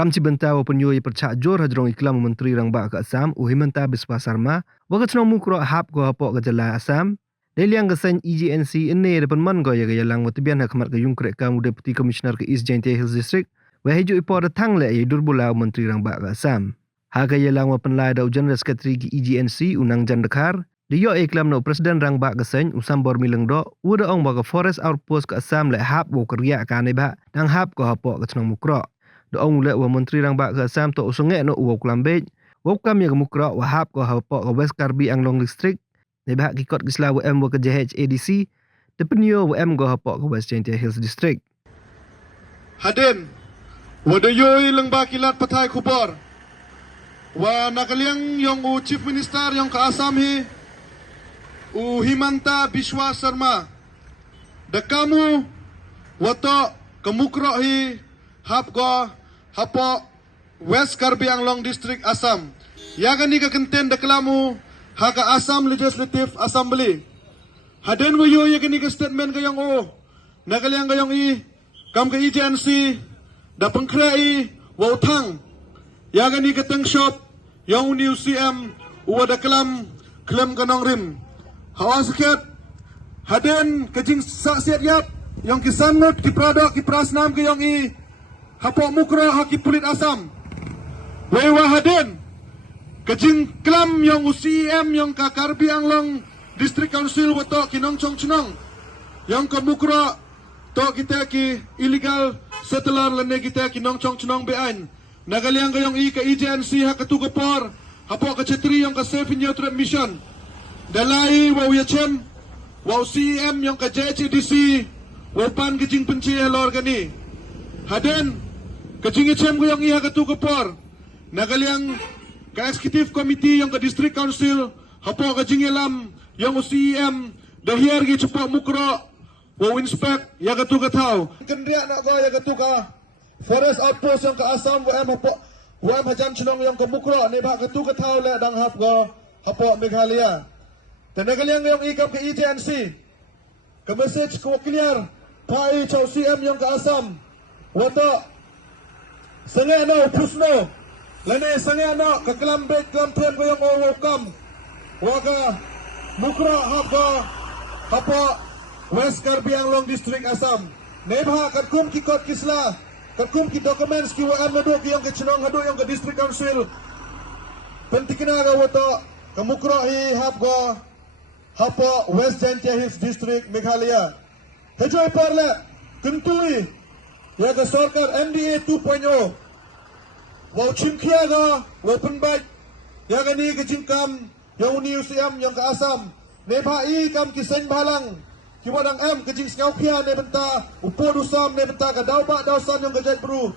Kamci benta wa penyo ye percak jor hadrong iklam menteri rang ba ke Assam Himanta Biswa Sarma wa ke chnong mukro hap go hapok ke jala Assam Deliang ke sen EGNC ene depan man go ye lang wa tibian khmat ke yung krek kam deputy commissioner ke East Jaintia Hills district wa heju ipo de thang le ye durbula menteri rang ba ke Assam ha ke ye lang wa penlai da general secretary ke EGNC unang jandakhar Diyo iklam no presiden rang ba ke sen usam bor mileng do uda ong ba ke forest outpost ke Assam le hap wo kerja ka ne ba dang hap go hapok ke chnong mukro do ong le wa menteri rang ba ke Assam to usunge no wo klambej wo kam ye ke mukro wa hap go hapok ke West Karbi Anglong district ne ba ki kot kisla wa wo ke JHADC de penyo wa go hapok ke West Jaintia Hills district Haden wa de yoy leng ba kilat pathai khubor wa nakaliang yong u chief minister yong ka Assam hi u Himanta Biswa Sarma da kamu wato kemukro hi hap go hapo West Karbi Anglong district Assam yagani ka kenten da kelamu ha ka Assam Legislative Assembly haden wayo yagani ka statement kayong o nakaliang kayong i kam ka EGNC da pengkre i wautang yagani ka teng shop yung new CM uwa da kelam klem kanong rim hawa sakit haden kajing saksiat yap yung kisanot kipradok kiprasnam kayong i hapo mukro haki pulit Assam wewa haden kajing klam yung UCM yung ka Karbi Anglong District Council wato kinong chong chnong yung ka mukro to kita ki illegal settler lene kita kinong chong chnong bean nagaliang kayong i ka EGNC ha katugapor hapo ka chetri yung ka safe neutral mission dalai wa uyachem wa UCM yung ka JHDC wa pan kajing penci halor gani haden kajing echem ko yung iha katugapor nagaliang ka executive committee yung ka district council hapo kajing elam yung UCM dahir gi cepo mukro wa inspect ya katugathaw kendria na go ya katuga forest outpost yung ka Assam wa hapo wa hajan chnong yung ka mukro ne ba katugathaw le dang hap go hapo Meghalaya tanagaliang yung ikam ka EGNC ka message ko clear pai chau CM yung ka Assam wato sange no pusno lane sange no ka klambet klampen ko yung welcome waga mukra hapa hapo West Karbi Anglong District Assam nebha katkum ki kot kisla katkum ki documents ki waan nado ki yung kachnong hado yung ka district council pentikina ga wato ka mukra hi hapgo hapo West Jaintia Hills District Meghalaya hejoy parle kentui ya ka sarkar NDA 2.0 wa chimkhia ga wa penbai ya ga ni ka jingkam yang uni UCM yang ka Assam nebha i kam ki sen balang ki wadang em ka jing skau khia ne benta upod usam ne benta ka dauba dausan yang ka jai bru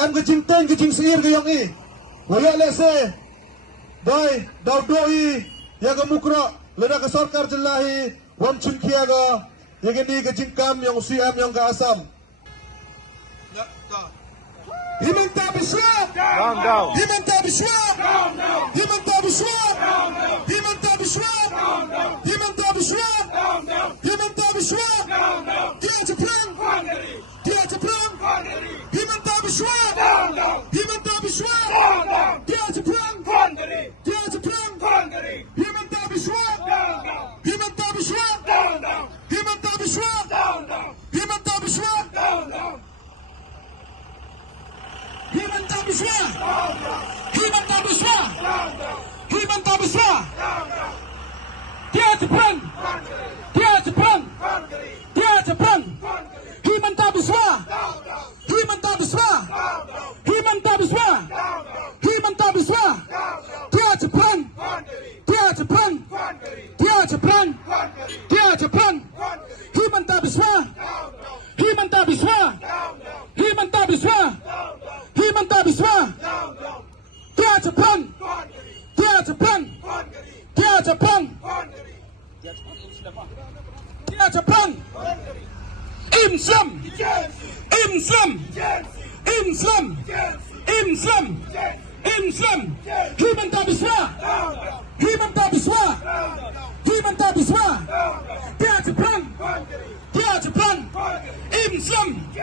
em ka jing ten ka jing sir ka yang i wa ya le se dai dau do i ya ga mukra leda ka sarkar jillahi wam chimkhia ga ya ga ni ka jingkam yang UCM yang ka Assam Himanta Biswa! Down, down. Himanta Biswa! Down, down. Himanta Biswa! Down, down. Himanta Biswa! Down, down. Himanta Biswa! Down, down. Himanta Biswa! Down, down. Dia Jepang! Hungary. Dia Jepang! Hungary. Himanta Biswa! Down, down. Himanta Biswa! Down, down. Dia Jepang! Hungary. Dia Jepang! Hungary. Himanta Biswa! Down, down. Himanta Biswa! Down, down. Himanta Biswa! Down, down. Himanta Biswa! Down, down. Himanta Biswa! Down, down. Himanta Biswa! Down, down. Himanta Biswa! Down, down. Dia Jepang! Hungary. Dia Jepang! Hungary. Dia Jepang! Hungary. Himanta Biswa! Down, down. Himanta Biswa! Down, down. Himanta Biswa! Down, down. Himanta Biswa! Down, down. Dia Jepang! Hungary. Dia Jepang! Hungary. Dia Jepang! Hungary. Dia Jepang! Hungary. Himanta Biswa! Down, down. Himanta Biswa! Down, down. Himanta Biswa! Down, down. Himanta Biswa! Down, down. Dia Jepang! Hungary. Dia Jepang! Hungary. Dia Jepang! Hungary. Dia Jepang! Hungary. Islam! Jersey. Islam! Jersey. Islam! Jersey. Islam! Jersey. Islam! Himanta Biswa! Down, down. Himanta Biswa! Down, down. Himanta Biswa! Down, down. Dia Jepang! Hungary. Dia Jepang! Hungary. Islam!